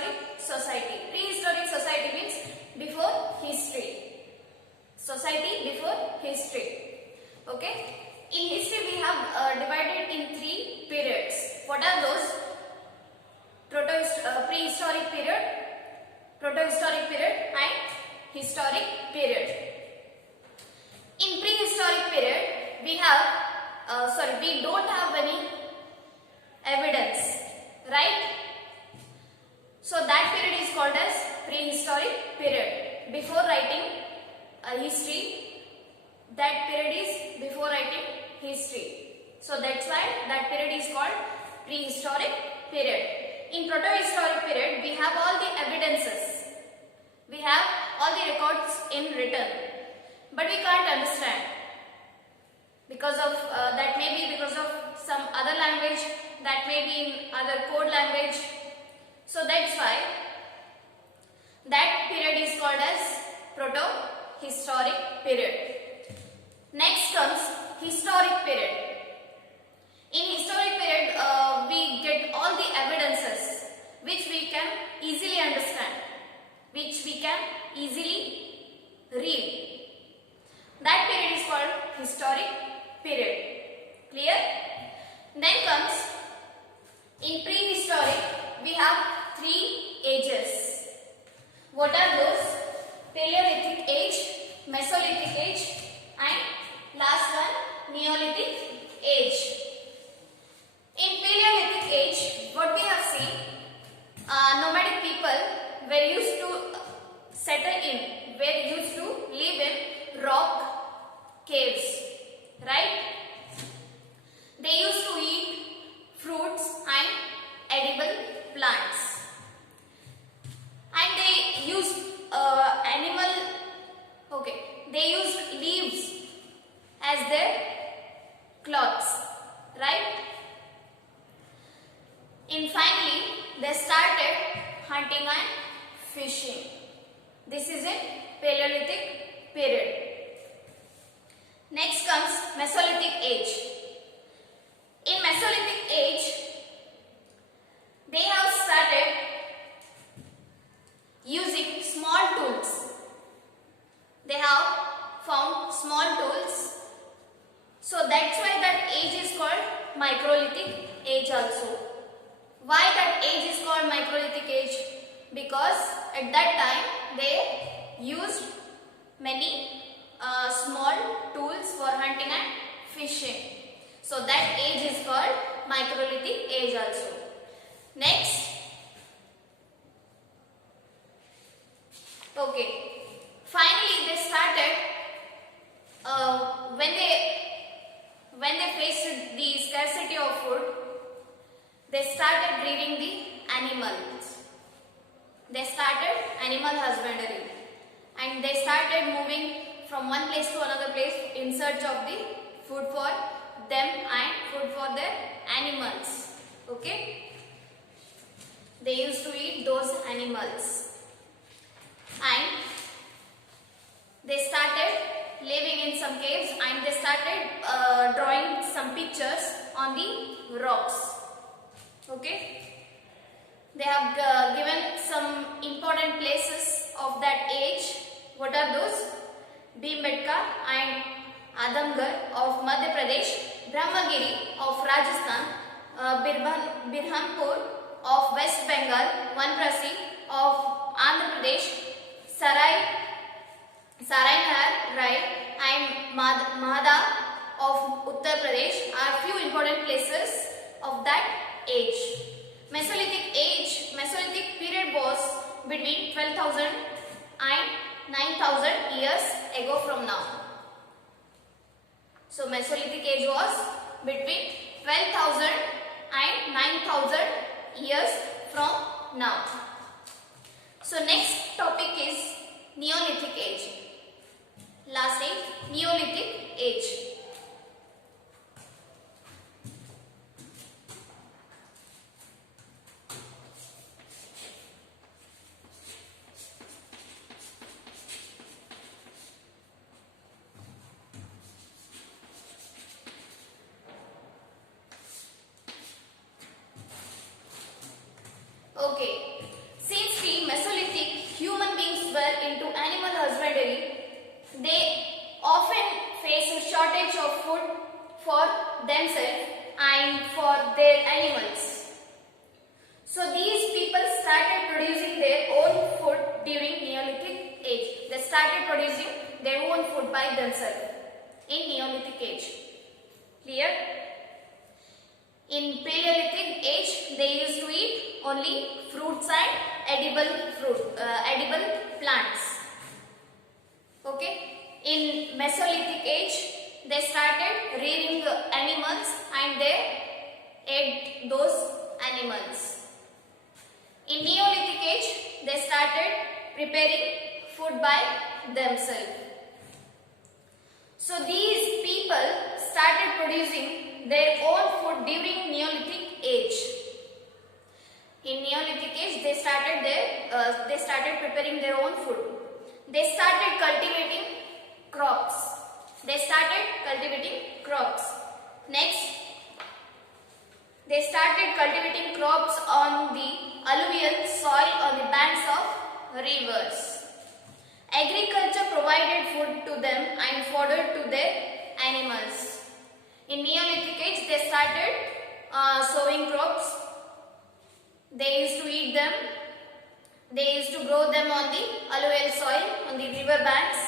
prehistoric society. Prehistoric society means before history. Society before history. Okay. In history we have divided in 3 periods. What are those? Prehistoric period, protohistoric period and historic period. In prehistoric period we have we don't have any evidence, right? So that period is called as prehistoric period. Before writing history, that period is before writing history. So that's why that period is called prehistoric period. In protohistoric period, we have all the evidences. We have all the records in written, but we can't understand because of that may be because of some other language, that may be in other code language. So that's why that period is called as proto-historic period. Next comes historic period. In historic period, we get all the evidences which we can easily understand, which we can easily read. That period is called historic period. Clear? Then comes in prehistoric, we have 3 ages. What are those? Paleolithic age, Mesolithic age and last one Neolithic age. In Paleolithic age, what we have seen, nomadic people were used to settle in, were used to live in rock caves, right? They used to eat fruits and edible plants, and they used they used leaves as their clothes, right? And finally, they started hunting and fishing. This is in Paleolithic period. Next comes Mesolithic age. In Mesolithic age, they have started using small tools. They have found small tools. So that's why that age is called Microlithic age also. Why that age is called Microlithic age? Because at that time they used many small tools for hunting and fishing. So that age is called Microlithic age also. Next. Okay. Finally they started when they faced the scarcity of food, they started breeding the animals. They started animal husbandry and they started moving from one place to another place in search of the food for them and food for their animals. Okay? They used to eat those animals and they started living in some caves and they started drawing some pictures on the rocks. Okay? They have given some important places of that age. What are those? Bhimbetka and Adamgarh of Madhya Pradesh, Brahmagiri of Rajasthan, Birhanpur of West Bengal, Vanprasi of Andhra Pradesh, Sarainahar, right, and Mahada of Uttar Pradesh are few important places of that age. Mesolithic period was between 12,000 and 9,000 years ago from now. So Mesolithic age was between 12,000 and 9,000 years from now. So next topic is Neolithic age. Last age, Neolithic age. Okay. See, themselves and for their animals. So these people started producing their own food during Neolithic age. They started producing their own food by themselves in Neolithic age. Clear? In Paleolithic age, they used to eat only fruits and edible plants. Okay. In Mesolithic age, they started rearing animals and they ate those animals. In Neolithic age, they started preparing food by themselves. So these people started producing their own food during Neolithic age. In Neolithic age, they started preparing their own food. They started cultivating crops. Next, they started cultivating crops on the alluvial soil on the banks of rivers. Agriculture provided food to them and fodder to their animals. In Neolithic age, they started sowing crops. They used to eat them. They used to grow them on the alluvial soil, on the river banks.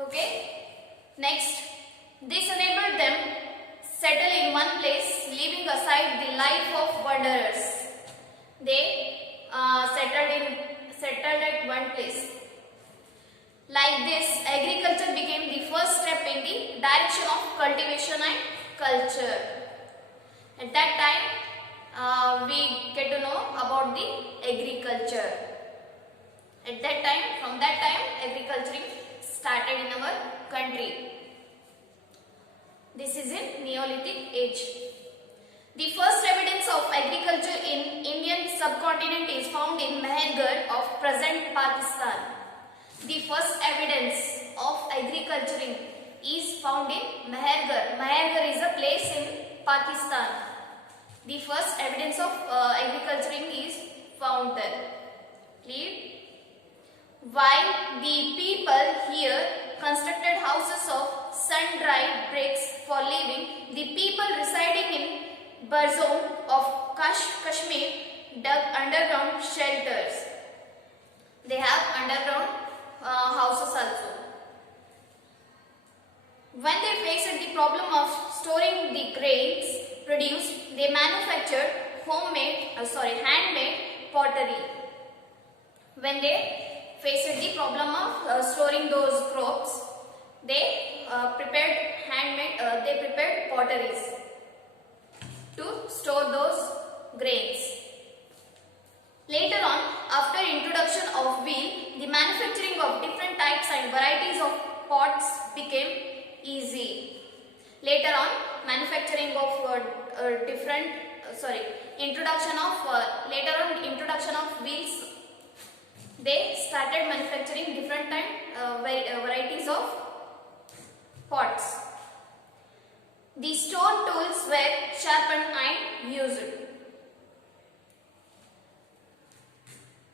Okay. Next, this enabled them settle in one place, leaving aside the life of wanderers. They settled at one place. Like this, agriculture became the first step in the direction of cultivation and culture. At that time, we get to know about the agriculture. From that time, agriculturing started in our country. This is in Neolithic age. The first evidence of agriculture in Indian subcontinent is found in Mehergarh of present Pakistan. The first evidence of agriculturing is found in Mehergarh. Mehergarh is a place in Pakistan. The first evidence of agriculturing is found there. Clear? While the people here constructed houses of sun-dried bricks for living, the people residing in Barzone of Kashmir dug underground shelters. They have underground houses also. When they faced the problem of storing the grains produced, they manufactured handmade pottery. When they faced the problem of storing those crops, they prepared potteries to store those grains. Later on, after introduction of wheel, the manufacturing of different types and varieties of pots became easy. Later on, manufacturing of introduction of wheels, they started manufacturing different varieties of pots. The stone tools were sharpened and used.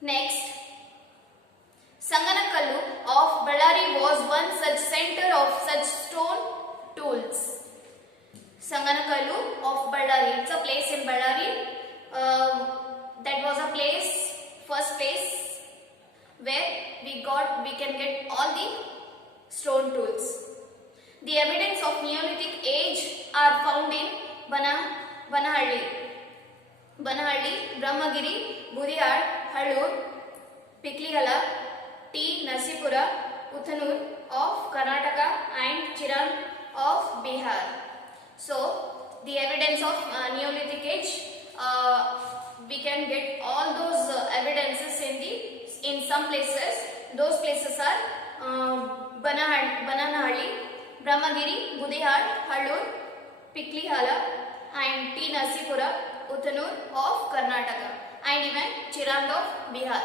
Next, Sanganakallu of Ballari was one such center of such stone tools. Sanganakkallu of Ballari, it's a place in Ballari. That was a first place where we can get all the stone tools. The evidence of Neolithic age are found in Banahalli, Brahmagiri, Budihar, Hallur, Piklihala, T. Narsipura, Uthanur of Karnataka and Chiran of Bihar. So, the evidence of Neolithic age, we can get all those evidences in some places. Those places are Banahalli, Brahmagiri, Budihar, Hallur, Piklihala and T. Narsipura, Uthanur of Karnataka and even Chiran of Bihar.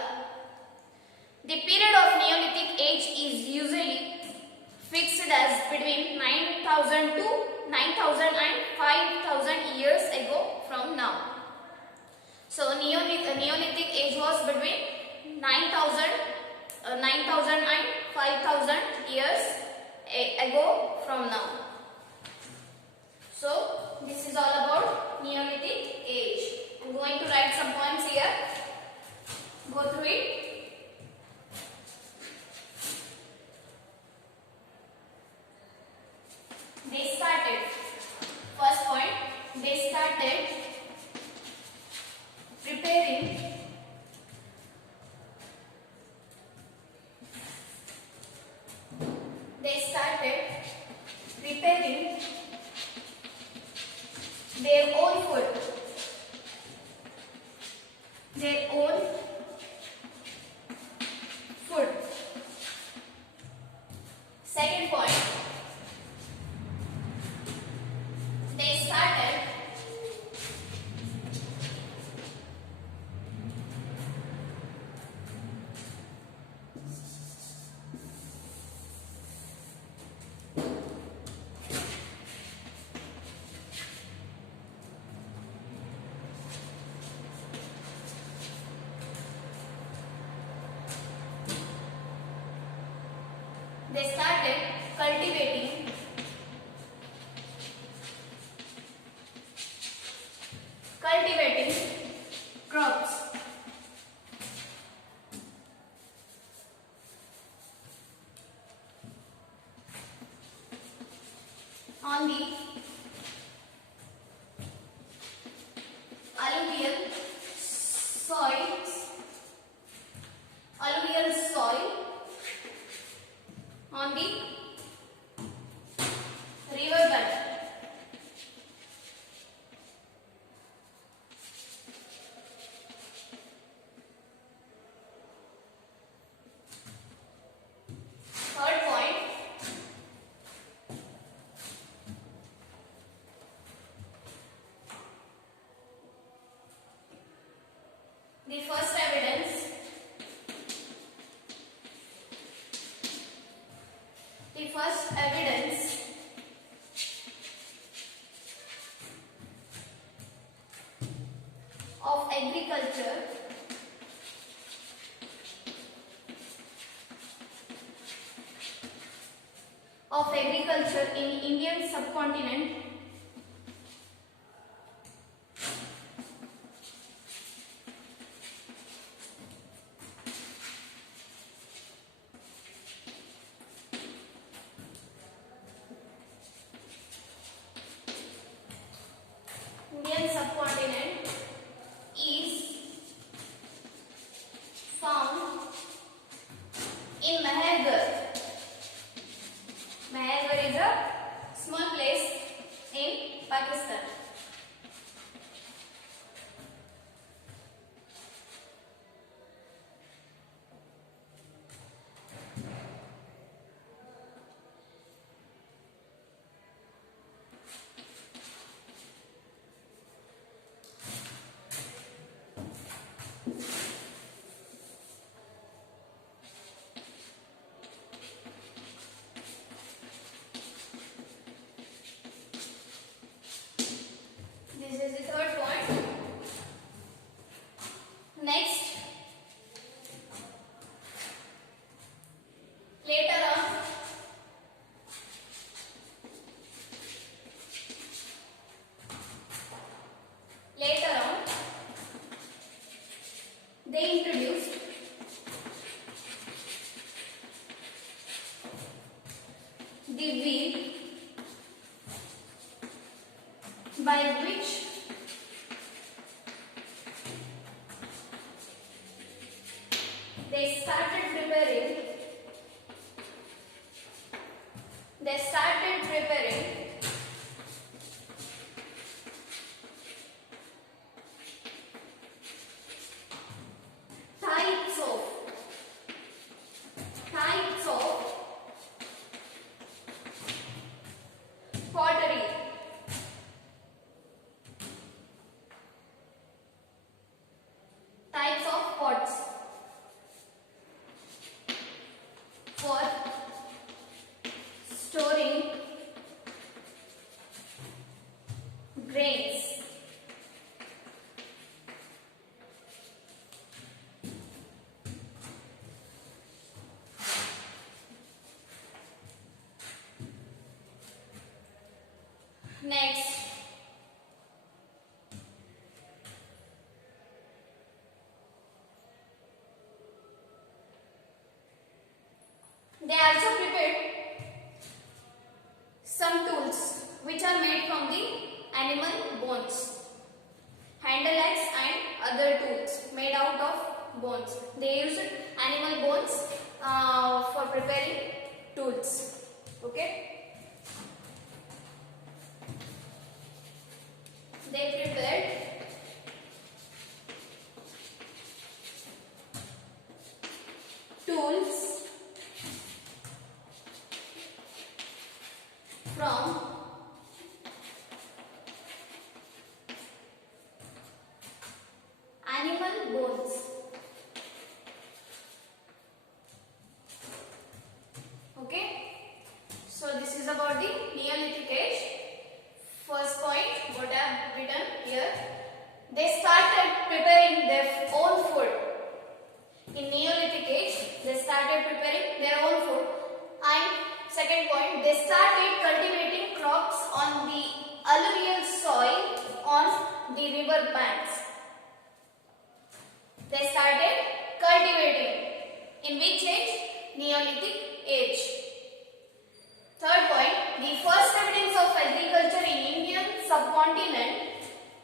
The period of Neolithic age is usually fixed as between 9,000 to 9,000 and 5,000 years ago from now. So Neolithic age was between 9,000 and 5,000 years ago from now. So this is all about Neolithic age. I'm going to write some points here. Go through it. They started. First point. They started preparing their own food. Their own food. Second point. They started cultivating crops. On the alluvial soil on the riverbed. Third point. The first evidence of agriculture in Indian subcontinent is found in Mehergarh. Mehergarh is a small place in Pakistan. This is the third point. Next, later on, they introduced the wheel, by which they started preparing types of pottery. Types of pots for storing bones. They used animal bones for preparing tools. Okay. They prepared tools from animal bones. Okay. So this is about the Neolithic age. First point, what I have written here. They started preparing their own food. In Neolithic age, they started preparing their own food. And second point, they started cultivating crops on the alluvial soil on the river banks. They started cultivating. In which age? Neolithic age. Third point, the first evidence of agriculture in Indian subcontinent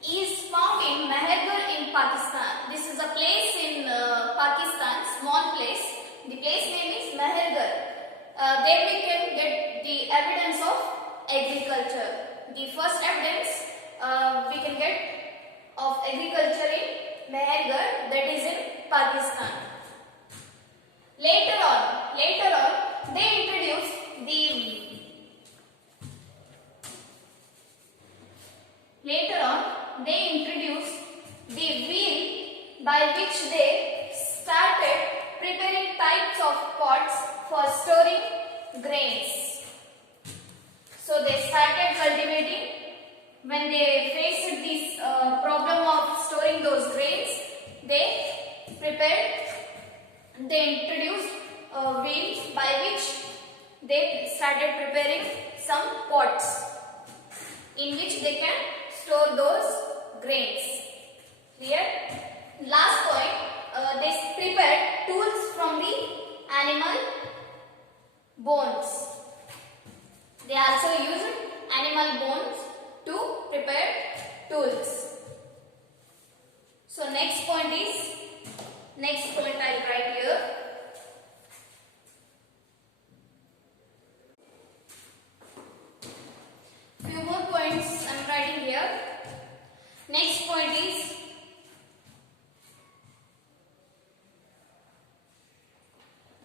is found in Mehergarh in Pakistan. This is a place in Pakistan, small place. The place name is Mehergarh. There we can get the evidence of agriculture. The first evidence we can get of agriculture in Mehergarh, that is in Pakistan. Later on, they introduced the wheel by which they started preparing types of pots for storing grains. So they started cultivating. When they faced this problem of storing those grains, they introduced wheels by which they started preparing some pots in which they can store those grains. Clear? Last point, they prepared tools from the animal bones. They also used animal bones to prepare tools. So next point I'll write here. Few more points I'm writing here. Next point is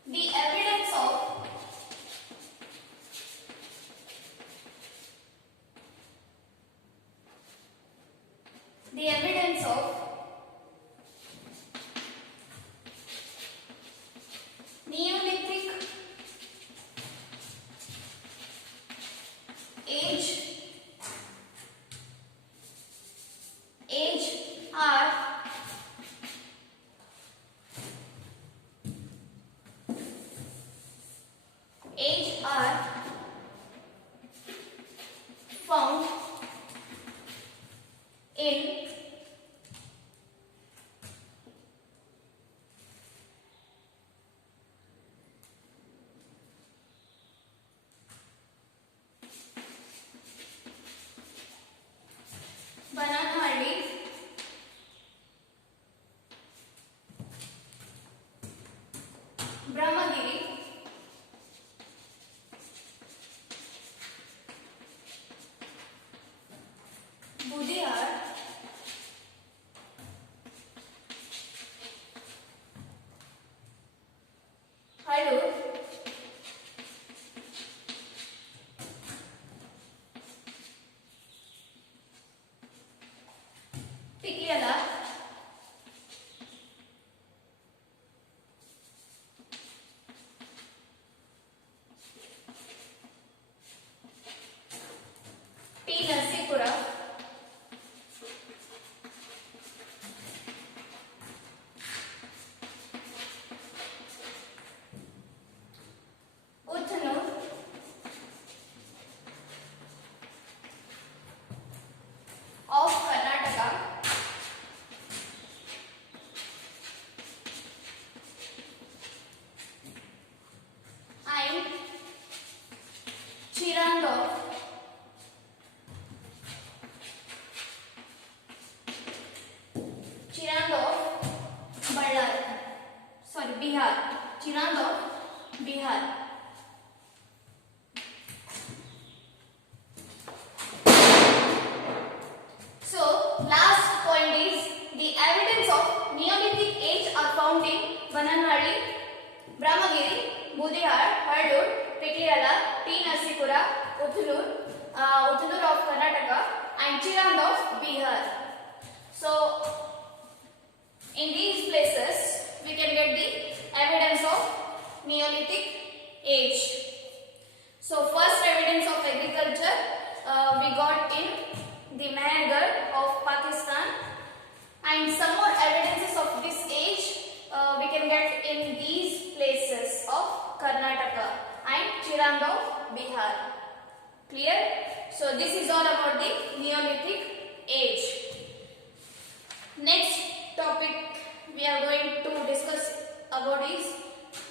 the evidence of Neolithic age are found in Bananahalli, Brahmagiri, Budihar, Halur, Tikyala, Bihar. Chirand of Bihar. So last point is the evidence of Neolithic age are found in Bananhadi, Brahmagiri, Budihar, Hardur, Pikliyala, T. Narsipura, Uthulur of Karnataka, and Chirand of Bihar. So in these places we can get the evidence of Neolithic age. So first evidence of agriculture we got in the Mehergarh of Pakistan, and some more evidences of this age we can get in these places of Karnataka and Chirand of Bihar. Clear? So this is all about the Neolithic age. Next topic we are going to discuss about is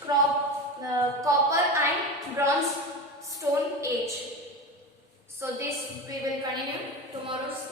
copper and bronze stone age. So this we will continue tomorrow's